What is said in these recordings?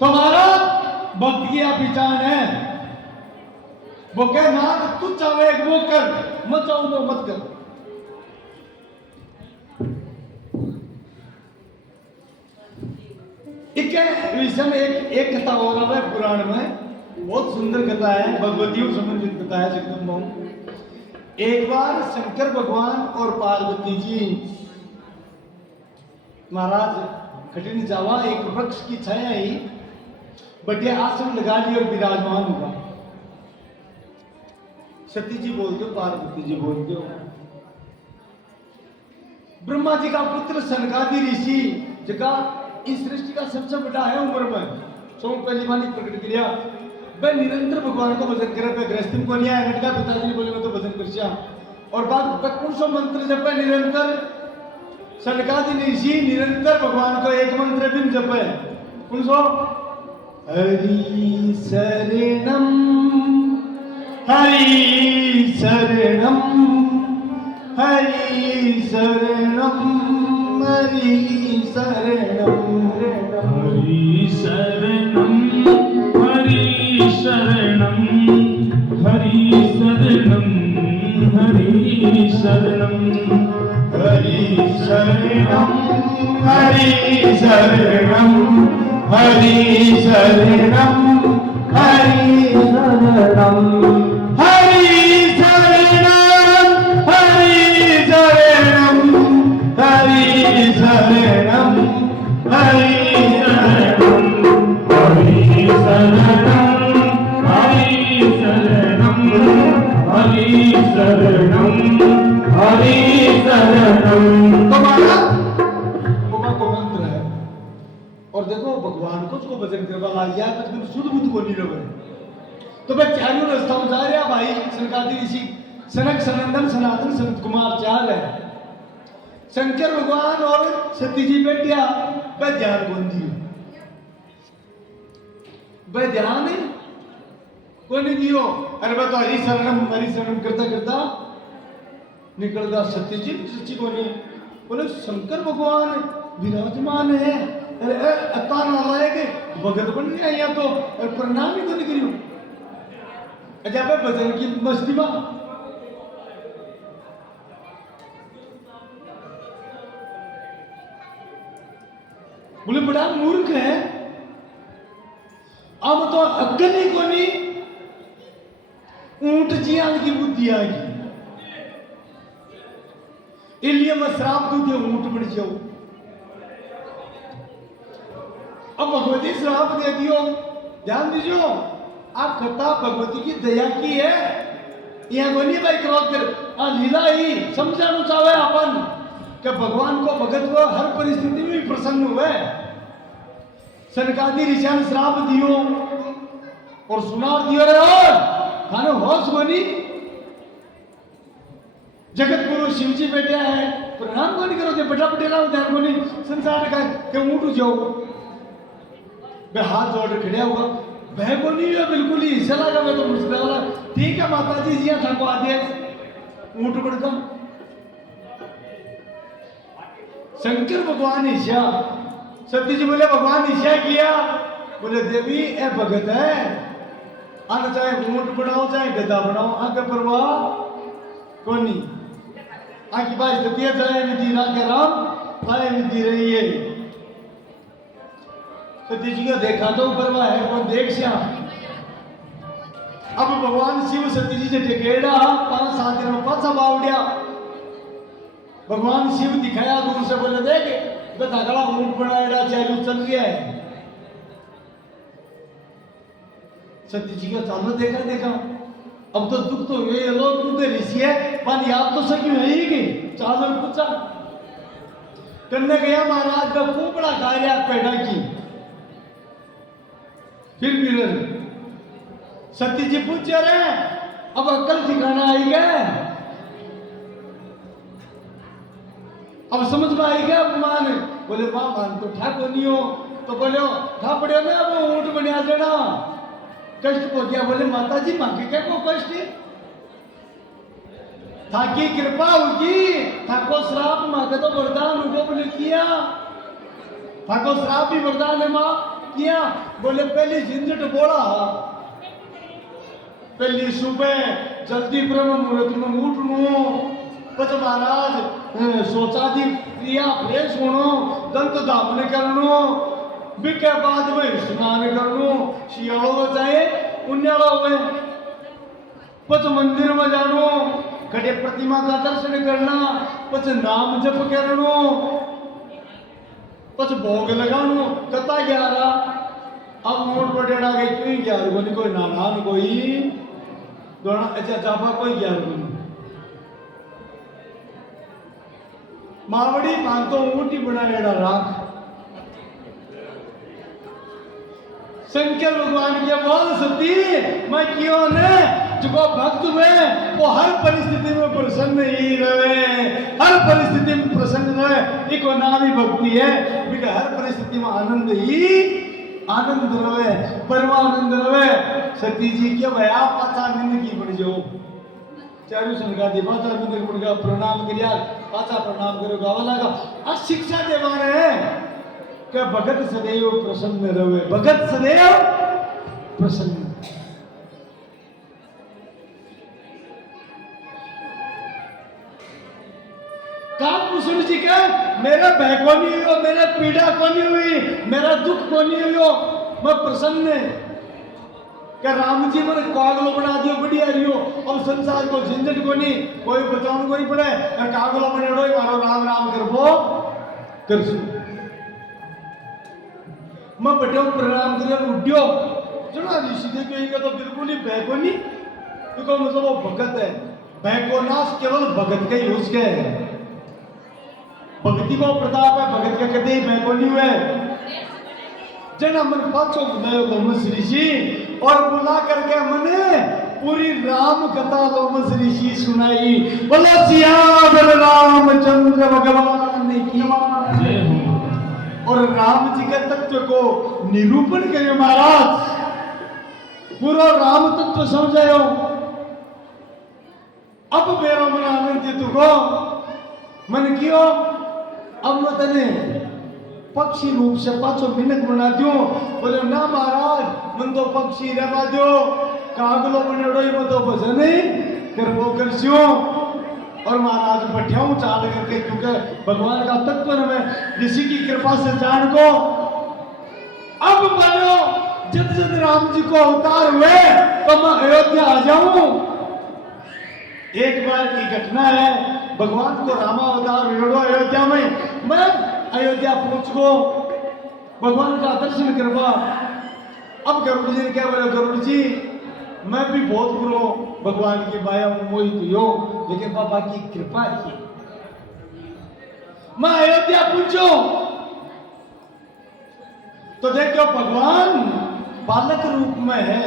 तुम्हारा भक्त की पहचान है। वो कह ना तू चाहे वो कर, मत चाहो तो मत कर। विषय में एक कथा हो रहा है पुराण में, बहुत सुंदर कथा है, भगवतियों संबंधित कथा है। जगदम्बा एक बार शंकर भगवान और पार्वती जी महाराज कठिन जावा एक वृक्ष की छाया ही बढ़िया आसन लगा ली और विराजमान हुआ। सती जी बोलते हो, पार्वती जी बोलते हो, ब्रह्मा जी का पुत्र सनकादि ऋषि जगह इस सृष्टि का सबसे बड़ा है उम्र में, सोम पहली बार प्रकट किया। वह निरंतर भगवान को भजन करे, वह गृहस्थी को नहीं आया, नटका पिताजी ने बोले मैं तो भजन कर। और बात 55 मंत्र जप निरंतर, सनकादि ऋषि निरंतर भगवान को एक मंत्र भी जप है। कौन सो? हरि शरणम हरि शरणम हरि शरणम हरि शरणम हरि शरणम हरि शरणम हरि शरणम हरि शरणम हरि शरणम हरि शरणम हरि शरणम हरि शरणम हरि शरणम हरि शरणम हरि शरणम हरि शरणम हरि शरणम हरि शरणम हरि शरणम। तुम्हारा को मंत्र है। और देखो भगवान को उसको भजन करवा ला गया तो शुद्ध बुद्ध को नहीं रहे। तो मैं चारों रास्ता में जा रहा भाई, सनकादि ऋषि सनक सनंदन सनातन संत कुमार चार है, शंकर भगवान और सती जी बैठिया। वह ध्यान बंदी वह ध्यान को नहीं दियो। अरे वह तो हरि शरणम करता करता निकल गया। सती जी सच्ची को नहीं बोले शंकर भगवान विराजमान है। अरे अता नालायक भगत बन गया यहाँ तो, प्रणाम ही तो नहीं करियो। जब भजन की मस्ती में बोले बड़ा मूर्ख है, अब तो अक्कल ही को नहीं, ऊंट जियान की बुद्धि आएगी। इसलिए मैं श्राप दू दे ऊंट बन जाओ। अब भगवती श्राप दे दियो। ध्यान दीजियो, आप कथा भगवती की दया की है, यह बोली भाई क्रोध कर लीला ही समझाना चाहे अपन कि भगवान को भगत को हर परिस्थिति में प्रसन्न हुए। सनकादि ऋषि श्राप दियो और सुनाव दियो रे और खाने होश बनी। जगत गुरु शिव जी बैठे हैं, प्रणाम को नहीं करो, बटा पटेला ध्यान को नहीं संसार का के ऊँट जाओ। वह हाथ जोड़ खड़े हुआ, वह को नहीं हुआ बिल्कुल ही हिस्सा लगा। मैं तो मुस्कुरा, ठीक है माता जी जी ठाको आदेश ऊँट बढ़का। शंकर भगवान ईशा, सती जी बोले भगवान ईशा किया। बोले देवी ए भगत है, आना चाहे ऊँट बनाओ चाहे गधा बनाओ, आगे परवाह कौन नहीं। आगे बात सतिया चाहे विधि ना के राम चाहे विधि रही है। सती जी को देखा तो परवाह है कौन देख श्याम। अब भगवान शिव सती जी से टेकेड़ा 5-7 दिन में पाछा बावड़िया। भगवान शिव दिखाया दूर से, बोले देख धागड़ा ऊंट बनाया चालू चल गया है। सती जी का चालू देखा अब तो दुख तो ये लोग तुमके ऋषि है पर याद तो सकी है ही कि चादर पूछा करने गया महाराज का खूब बड़ा कार्य पैदा की। फिर सती जी पूछे रहे अब अक्ल ठिकाना आई गया, अब समझ में आई गया मान। बोले मां मान तो ठाको नहीं हो, तो बोले ठा पड़े ना वो ऊँट बनिया देना कष्ट हो गया। बोले माता जी मांगे क्या को कष्ट थाकी कृपा होगी, ठाको श्राप मांगे तो वरदान उनको बोले किया। ठाको श्राप भी वरदान है माँ, किया? बोले पहली झंझट बोला, पहली सुबह जल्दी ब्रह्म मुहूर्त में उठनो, पच महाराज सोचा दी क्रिया फ्रेश होनो, दंत धामन करनो, बिके बाद में स्नान करनो, शियालो जाए उन्यालो में, पच मंदिर में जानो, घटे प्रतिमा का दर्शन करना, पच नाम जप करनो, पच भोग लगानो, कता 11 अब मोट बटेड़ा गई क्यों 11 कोई कोई नानान कोई दोना अच्छा जापा कोई 11 कोई मावड़ी मानतो ऊटी बना लेड़ा राख शंकर भगवान के बोल सती मैं क्यों ने जो भक्त में वो हर परिस्थिति में प्रसन्न ही रहे, हर परिस्थिति में प्रसन्न रहे, इको नाम ही भक्ति है, बिका हर परिस्थिति में आनंद ही आनंद रहे, परमानंद रहे। सती जी क्या भया पाचा निंद की पड़ जाओ, चारू संगा दे पाचा निंद पड़ गया, प्रणाम करिया पाचा प्रणाम करो गावा लगा, आज शिक्षा दे मारे हैं कि भगत सदैव प्रसन्न रहे, भगत सदैव प्रसन्न। काकुशल जी के मेरा भय को नहीं हुई, मेरा पीड़ा को नहीं हुई, मेरा दुख को नहीं हुई, मैं प्रसन्न है कि राम जी मैंने कागलो बना दियो बढ़िया रियो, अब संसार को झंझट को नहीं, कोई बचाने को नहीं पड़े, कागलो बने डोई मारो राम राम करबो करसु। मैं बैठो प्रणाम करिया उठ्यो, चलो ऋषि देव कहीं का तो बिल्कुल ही भय को नहीं, क्योंकि मतलब वो भगत है, भय को नाश केवल भगत का ही उसके है, भक्ति को प्रताप है, भगत का कदे मैं को नहीं हुए। जना मन पाचो गयो लोमस ऋषि और बुला करके मने पूरी राम कथा लोमस ऋषि सुनाई, बोलो सियावर रामचंद्र भगवान की जय हो। और राम जी के तत्व को निरूपण करे महाराज, पूरा राम तत्व समझायो। अब मेरा मन आनंद तुको मन कियो, अब मैं तने पक्षी रूप से पाचो मिनक बना दो, बोले ना महाराज मन तो पक्षी रहवा दो, कागलो बने डोई में तो भजन कर वो कर सियो। और महाराज बैठाऊं चाल करके, क्योंकि भगवान का तत्व में ऋषि की कृपा से जान को। अब बोलो जब जब राम जी को अवतार हुए तो मैं अयोध्या आ जाऊं। एक बार की घटना है, भगवान को रामा अवतार हुआ अयोध्या में, मैं अयोध्या पहुंच गो, भगवान का दर्शन करवा। अब गरुड़ जी ने क्या बोला, गरुड़ जी मैं भी बहुत गुरु भगवान की माया मोहित हुई, लेकिन बाबा की कृपा की मैं अयोध्या पहुंचो तो देखो भगवान बालक रूप में है।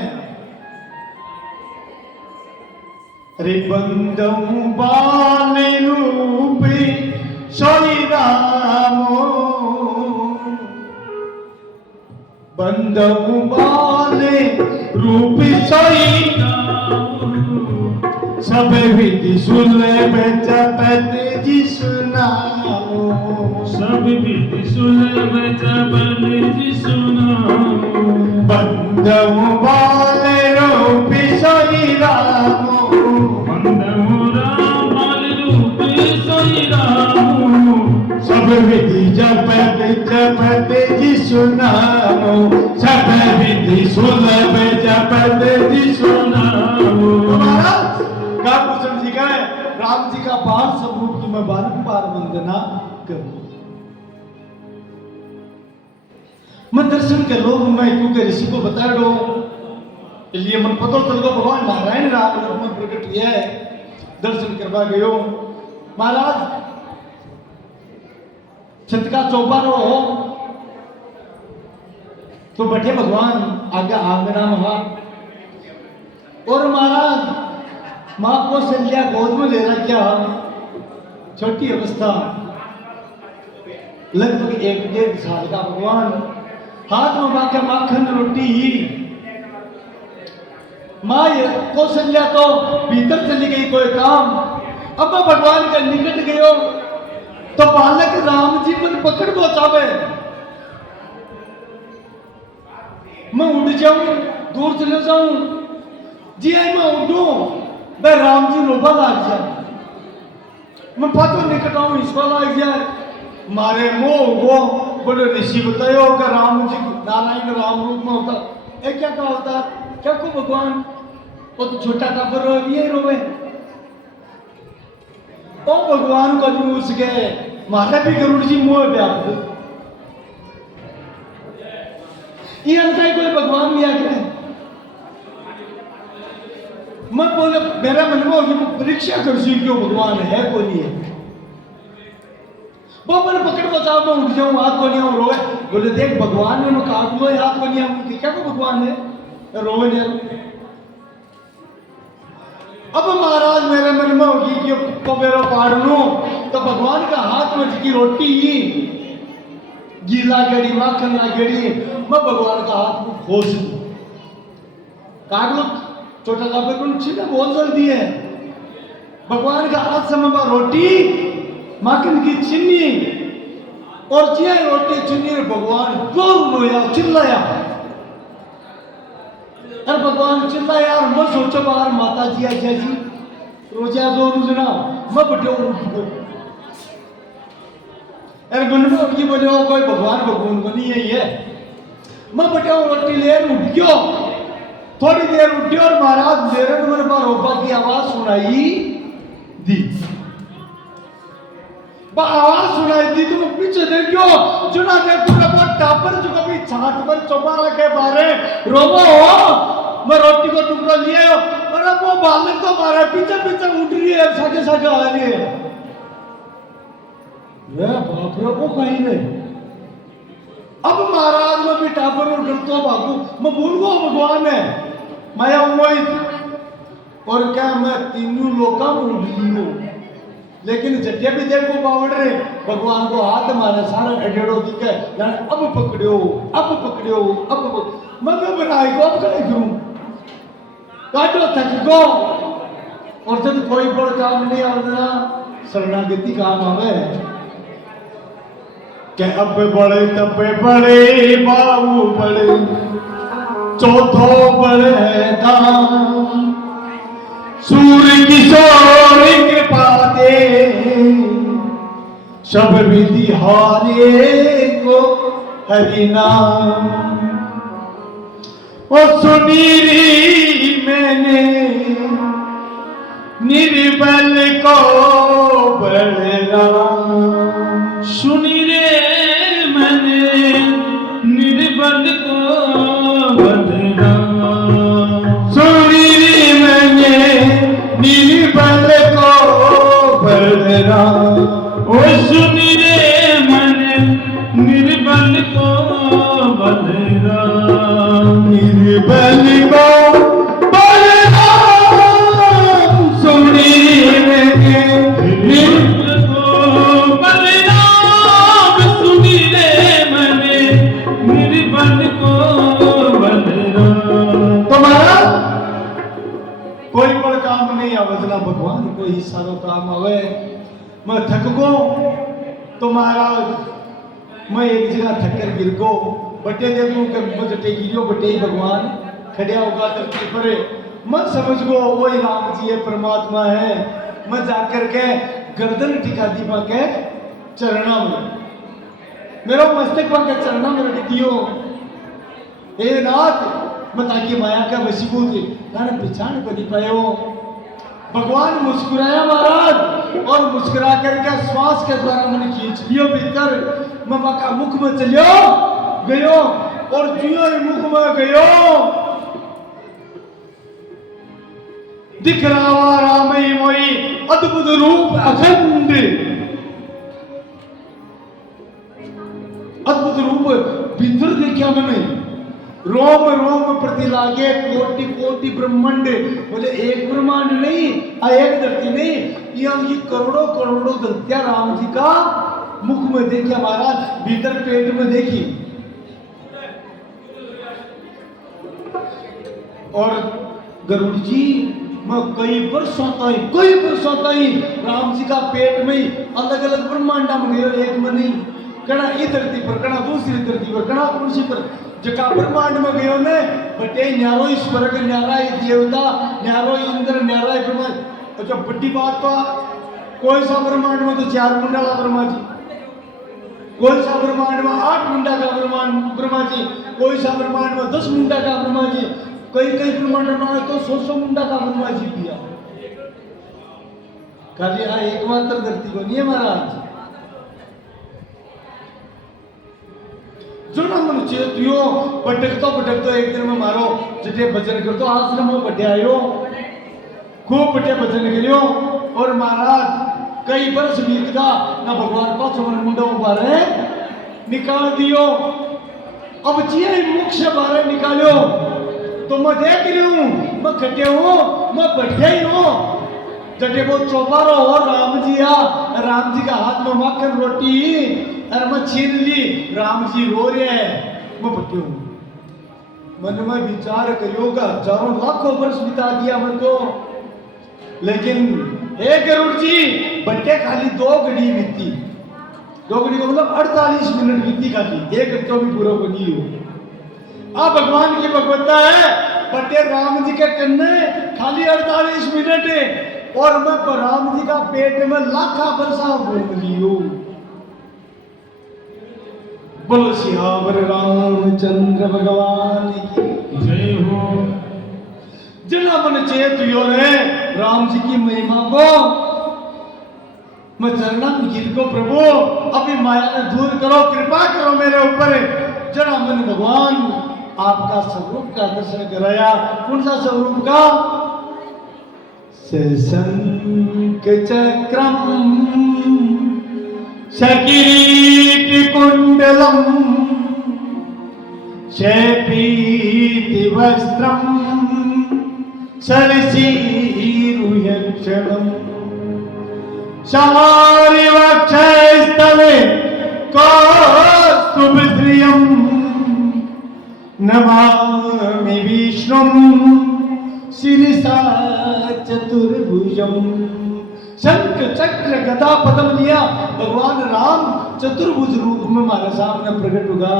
रे बंदऊ बाल रूप सोई रामो, बंदऊ बाल रूप सोई सब विधि सुलभ जपत जिसु नामो, सब विधि सुलभ जपत जिसु नामो। बंदऊ बाल रूप सोई रामो, बंदऊ राम बाल रूप सोई रामो। सब विधि जपत जपत जिसु नामो, सब विधि सुलभ जपत जिसु नामो। काकुशल जी का राम जी का बाल स्वरूप की मैं बारंबार वंदना करूं, मैं दर्शन के लोग मैं क्योंकि ऋषि को बता दो, इसलिए मन पता चल गो भगवान नारायण राम रूप में प्रकट किया है। दर्शन करवा गयो महाराज, छत का चौबारो हो तो बैठे भगवान आगे आंगना में, और महाराज मां को संज्ञा गोद में ले रखा, छोटी अवस्था लगभग 1-1.5 साल का भगवान, हाथ में बाके माखन रोटी ही। मां कौशल्या तो भीतर चली गई कोई काम, अब मैं भगवान के निकट गयो तो बालक राम जी मन पकड़ पहुंचावे, मैं उड़ जाऊं, दूर चले जाऊं, जी आई मैं उड़ू, मैं राम जी रोबा लाग जाए, मैं पतो निकट आऊं इसको लाग जाए, मारे मोह वो बड़े ऋषि बतायो कि राम जी नारायण राम रूप में होता, ये क्या कहा होता, क्या को भगवान, वो तो छोटा टापर रोए भी यही रोए, ओ भगवान को भी उसके मारे भी गरुड़ जी मोह व्याप्त, ये अंतर कोई भगवान भी आ गया, मैं बोले मेरा मन में होगी परीक्षा कर सी क्यों भगवान है को नहीं है, वो मैंने पकड़ बचाओ मैं उठ जाऊं हाथ को नहीं आऊं रोए, बोले देख भगवान ने मैं काट लो हाथ को नहीं आऊं, क्या को भगवान है रोए नहीं। अब महाराज मेरे मन में होगी कि तो मेरा पाड़ लू तो भगवान का हाथ में की रोटी ही गीला गेड़ी माखन ना गेड़ी मैं भगवान का हाथ में खोस दूं, काट लो छोटा कापे को छीना बहुत जल्दी है, भगवान का हाथ समय में रोटी माखन की चिन्नी और चिया रोटी चिन्नी भगवान जोर रोया चिल्लाया, अरे भगवान चिल्ला यार मैं सोचो बाहर माता जी आ जैसी रोजा जोर उजना मैं बटे उठो, अरे गुनगुन की बोले हो कोई भगवान भगवान को नहीं है ये, मैं बटे रोटी ले उठ गयो, थोड़ी देर उठी और महाराज मेरे मेरे पास रोपा की आवाज सुनाई दी, आवाज सुनाई दी तो मैं पीछे देखो जुना देख पूरा बहुत टापर जो कभी छाट पर चौबारा के बारे रोबो हो मैं रोटी को टुकड़ा लिए हो और अब वो बालक तो मारा पीछे पीछे उठ रही है साके साके आ रही है, रे बाप रे वो कहीं नहीं, अब महाराज में भी टापर और डरतो भागू मैं भूल गो भगवान है माया मोई और क्या मैं तीनों लोका में उड़ ली हूं, लेकिन जटिया भी देखो बावड़ रे भगवान को हाथ मारे सारा अडेड़ो दिखे अब पकड़ो अब मैं बनाई को अब क्या करूं, काटो थक गो और जब कोई बड़ काम नहीं आवना शरणागति काम आवे के अब बड़े तबे बड़े बाबू बड़े चौथो बड़े दाम सूर्य किशोर कृपा दे सब विधि हारे को हरि नाम, और सुनीरी मैंने निर्बल को बलराम, सुनी रे मैंने निर्बल को बलराम, सुनीरी मैंने निर्बल को बलराम, ओ सुनी रे मैंने निर्बल को बलराम, निर्बल को बलराम, सुनीरी मैंने निर्बल को बलराम, सुनी रे मैंने निर्बल को बलराम। तुम्हारा कोई बड़ काम नहीं आवजना भगवान कोई सारो काम आवे, मैं थक गो तो महाराज मैं एक जगह थक कर गिर गो बटे देखूं कि मुझे गिरियो बटे ही भगवान खड़िया होगा धरती पर, मैं समझ गो वही राम जी है परमात्मा है, मैं जाकर के गर्दन टिका दी मां के चरणों में, मेरा मस्तक मां के चरणों में रख दियो, हे नाथ मैं ताकि माया का वशीभूत गाना पहचान कर नहीं पायो, भगवान मुस्कुराया महाराज और मुस्कुरा करके श्वास के द्वारा मैंने खींच लियो भीतर, मैं मां का मुख में चलियो गयो और जियो ही मुख में गयो, दिख रहा राम ही मोई अद्भुत रूप अखंड, अद्भुत रूप भीतर देखा मैंने, रोम रोम प्रति लागे कोटि कोटि ब्रह्मांड, बोले एक ब्रह्मांड नहीं एक धरती नहीं, ये करोड़ों करोड़ों धरतियां राम जी का मुख में देखी महाराज, भीतर पेट में देखी, और गरुड़ जी मैं कई वर्षों ताई राम जी का पेट में अलग अलग ब्रह्मांडा में गयो, एक में नहीं, कड़ा ये धरती पर कड़ा दूसरी धरती पर कड़ा उसी पर जका ब्रह्मांड में गयो ने बटे न्यारो ही स्वर्ग न्यारा ही देवता न्यारो ही इंद्र न्यारा ही ब्रह्मा। अच्छा बड़ी बात तो कोई सा ब्रह्मांड में तो 4 मुंडा का ब्रह्मा जी, कोई सा ब्रह्मांड में 8 मुंडा का ब्रह्मा जी, कोई सा ब्रह्मांड में 10 मुंडा का ब्रह्मा जी, कई कई ब्रह्मांड में तो 100 मुंडा का ब्रह्मा जी पिया। खाली हाँ एकमात्र धरती को नहीं है महाराज। जो ना मन चेतियो पटकतो एक दिन में मारो जटे भजन करतो आश्रम में बटे आयो खूब बटे भजन करियो और महाराज कई वर्ष बीत गया ना भगवान का चमन मुंडो बारे निकाल दियो। अब जिये मुख से बारे निकालो तो मैं देख रही हूं मैं खटे हूं मैं बढ़िया ही हूं। जटे वो चौपारो और राम जी का हाथ में माखन रोटी और मैं छीन ली राम जी रो रहे हैं मैं बच्चे हूं। मन में विचार करियो का हजारों लाखों वर्ष बिता दिया मैं तो, लेकिन हे गरुड़ जी बट्टे खाली 2 घड़ी बीती, 2 घड़ी को मतलब 48 मिनट बीती खाली, 1 घंटा भी पूरा को नहीं हो। आप भगवान की भगवत्ता है बट्टे राम जी के कन्ने खाली 48 मिनट है और मैं राम जी का पेट में लाखा बरसा घूम लियो। बोलो सियावर रामचंद्र भगवान की जय हो। जना मन चेत यो रे राम जी की महिमा को मैं चरणा में गिर को प्रभु अभी माया ने दूर करो कृपा करो मेरे ऊपर। जना मन भगवान आपका स्वरूप का दर्शन कराया। कौन सा स्वरूप का? शंख चक्रम सकीर्ति कुंडलम शपीति वस्त्रम सरसीरुयक्षणम शारिवक्षस्थले कौस्तुभश्रियं नमामि विष्णुं शिरसा चतुर्भुजम। शंख चक्र गदा पद्म लिया भगवान राम चतुर्भुज रूप में हमारे सामने प्रकट होगा।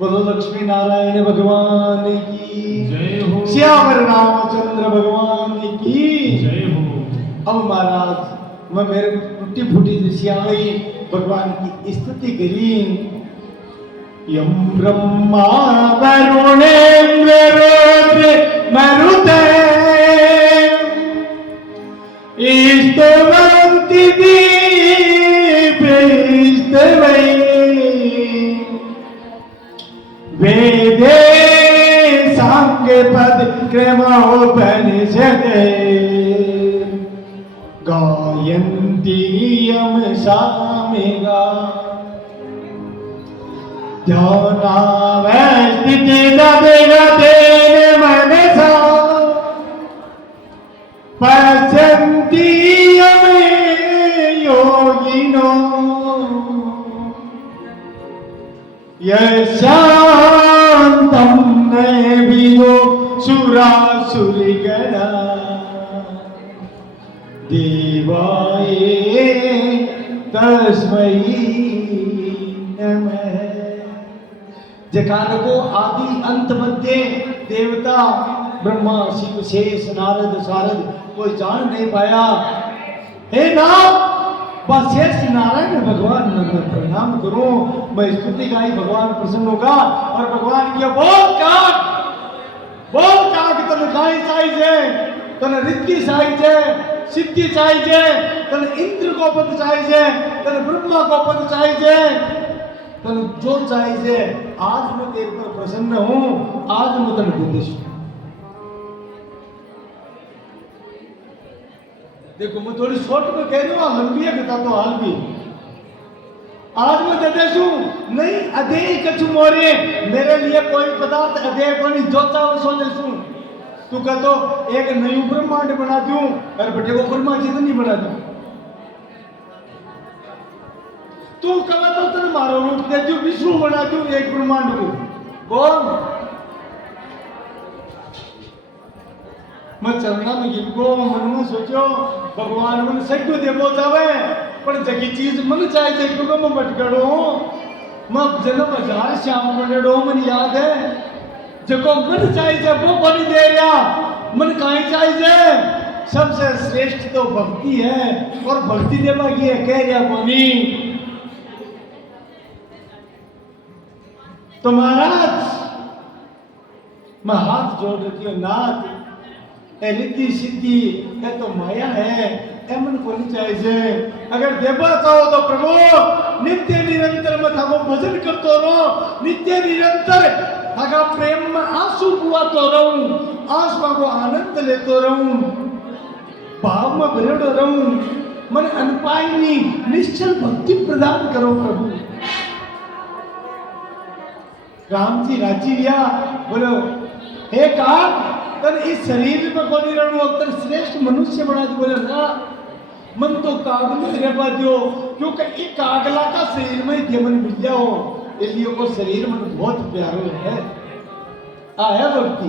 बोलो लक्ष्मी नारायण भगवान की जय हो। श्यावर रामचंद्र भगवान की जय हो। अब महाराज मैं मेरे टूटी फूटी दृष्टि आई भगवान की स्तुति करी। यम ब्रह्मा वरुणेन्द्र रुद्र मरुते स्तवन्ति दीपैस्तवै वेदे सांगपद क्रमोपनिषदे गायन्ति यम सामेगा ध्यानावस्थिति तदेव मनसा पश्यन्ति यमे योगिनो यशान्तं नैवियो सुरासुरिगणा देवाय तस्मै नमः। जकान को आदि अंत मध्य देवता ब्रह्मा शिव शेष नारद सारद कोई जान नहीं पाया। हे नाम बस शेष नारायण भगवान मैं प्रणाम करूं मैं स्तुति गाई भगवान प्रसन्न होगा। और भगवान की बोल काक तन गाय चाहिए तन रिद्धि चाहिए सिद्धि चाहिए तन इंद्र को पद चाहिए तन ब्रह्मा को पद चाहिए तन जो चाहिए। आज मैं तेरे पर प्रसन्न हूं आज मैं तन बुद्धिश। देखो मैं थोड़ी शॉर्ट में कह रही हूँ लंबी है बता तो हाल भी आज मैं देदेशू नहीं अधेय कछु मोरे मेरे लिए कोई पदार्थ अधेय को नहीं जोता सो देशू। तू कह तो एक नई ब्रह्मांड बना दूं और बेटे को ब्रह्मा जी तो नहीं बना दूं। तू कह तो तेरे मारो रूप दे दूं विष्णु बना दूं एक ब्रह्मांड को बोल। मैं चरणा में गिरको मन में सोचो भगवान मन सग्यो देवो जावे पर जगी चीज मन चाहे क्योंकि मैं भटकड़ो मैं जन्म हजार श्याम मंडड़ो मन याद है जको मन चाहिए वो कोनी दे रहा मन काई चाहिए सबसे श्रेष्ठ तो भक्ति है और भक्ति देवा की है कह रहा कोनी तो महाराज मैं हाथ जोड़ रखी हूँ नाथ ए रिद्धि सिद्धि ये तो माया है ए मन को नहीं चाहिए अगर देवा चाहो तो प्रभु नित्य निरंतर मैं थाको भजन करतो रहो नित्य निरंतर थाका प्रेम में आंसू बुआतो रहूं आंसुओं को आनंद लेतो रहूं भाव में भरेड़ो रहूं मन अनपायनी निश्चल भक्ति प्रदान करो प्रभु राम जी राजी लिया बोलो हे काक तन इस शरीर में कोनी रहूं अक्तर श्रेष्ठ मनुष्य बना दी बोले ना मन तो काग में रह दियो क्योंकि ये कागला का शरीर में ही मन मिल जाओ इसलिए को शरीर मन बहुत प्यारो है आया भक्ति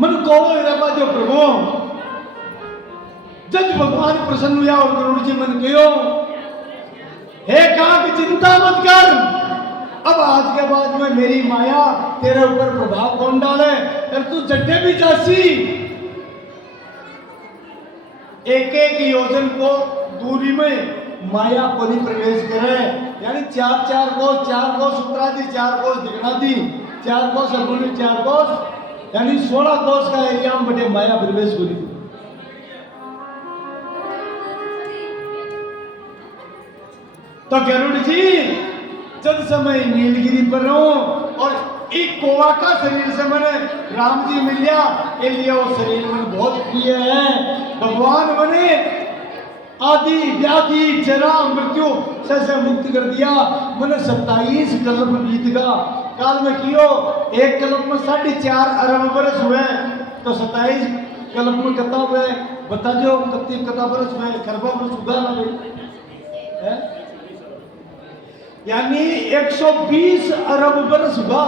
मन को रह दियो प्रभु जब भगवान प्रसन्न हुआ और गुरु जी मन कहो हे काक चिंता मत कर अब आज के बाद में मेरी माया तेरे ऊपर प्रभाव कौन डाले फिर तू जड्डे भी जासी एक एक योजन को दूरी में माया को नहीं प्रवेश करे यानी चार कोस उत्तरादि 4 कोस दिगनादि 4 कोस अगुणी 4 कोस यानी 16 कोस का एरिया में बटे माया प्रवेश को नहीं तो गरुड़ जी जब समय नीलगिरी पर रहो और एक कोवा का शरीर से मैंने राम जी मिल गया के लिए वो शरीर में बहुत प्रिय है भगवान मैंने आदि व्याधि जरा मृत्यु से मुक्त कर दिया मैंने 27 कल्प बीत गया काल में कियो एक कल्प में 4.5 अरब बरस हुए तो 27 कल्प में कता हुए बता दो कत्ती कता बरस हुए खरबा बरस उगा ना भाई यानी 120 अरब बरस हुआ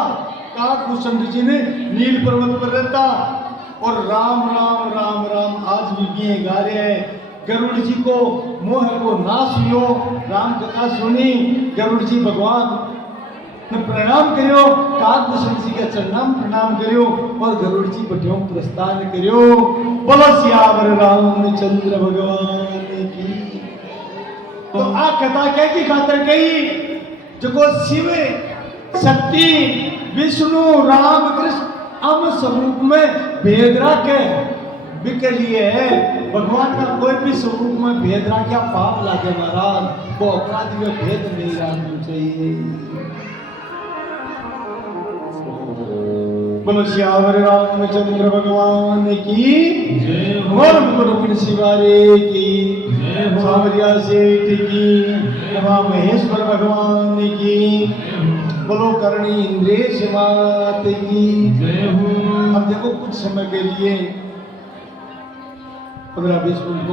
काकभूषण जी ने नील पर्वत पर रहता और राम राम राम राम आज भी गा रहे हैं गरुड़ जी को मोह को नाश हुयो राम कथा सुनी गरुड़ जी भगवान ने प्रणाम करियो काकभूषण जी के चरणाम प्रणाम करियो और गरुड़ जी बठ्यो प्रस्थान करियो बोलो सियावर रामचंद्र भगवान की तो आ कथा कह की खातर कही जो शिव शक्ति विष्णु राम कृष्ण हम स्वरूप में भेद रखे बिके लिए है भगवान का कोई भी स्वरूप में भेद रखा पाप लागे महाराज वो अपराधी में भेद नहीं रखना चाहिए बोलो श्यावर रामचंद्र भगवान की और गुरु शिवारे की सावरिया सेठ की नवा महेश्वर भगवान की बोलो करणी इंद्रेश मात की अब देखो कुछ समय के लिए 15-20 मिनट